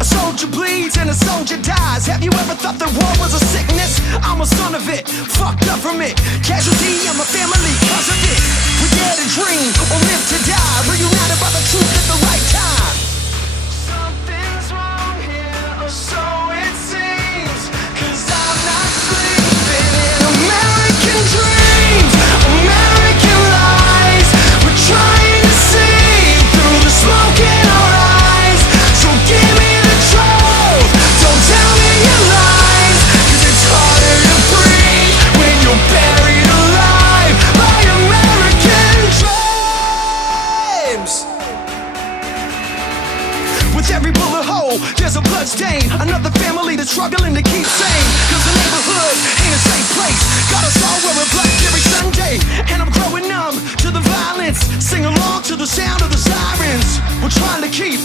A soldier bleeds and a soldier dies. Have you ever thought that war was a sickness? I'm a son of it, fucked up from it. Casualty of my family cause of it. We dare to dream or live to die, reunited by the truth at the right time. Something's wrong here, or so it seems, cause I'm not sleeping in American dreams, American lies. We're trying to see through the smoke in our eyes. So give me the truth, don't tell me your lies, cause it's harder to breathe when you're buried alive by American dreams. With every bullet hole, there's a blood stain. Another family that's struggling to keep sane, cause the neighborhood ain't a safe place. Got us all wearing black every Sunday, and I'm growing numb to the violence. Sing along to the sound of the sirens. We're trying to keep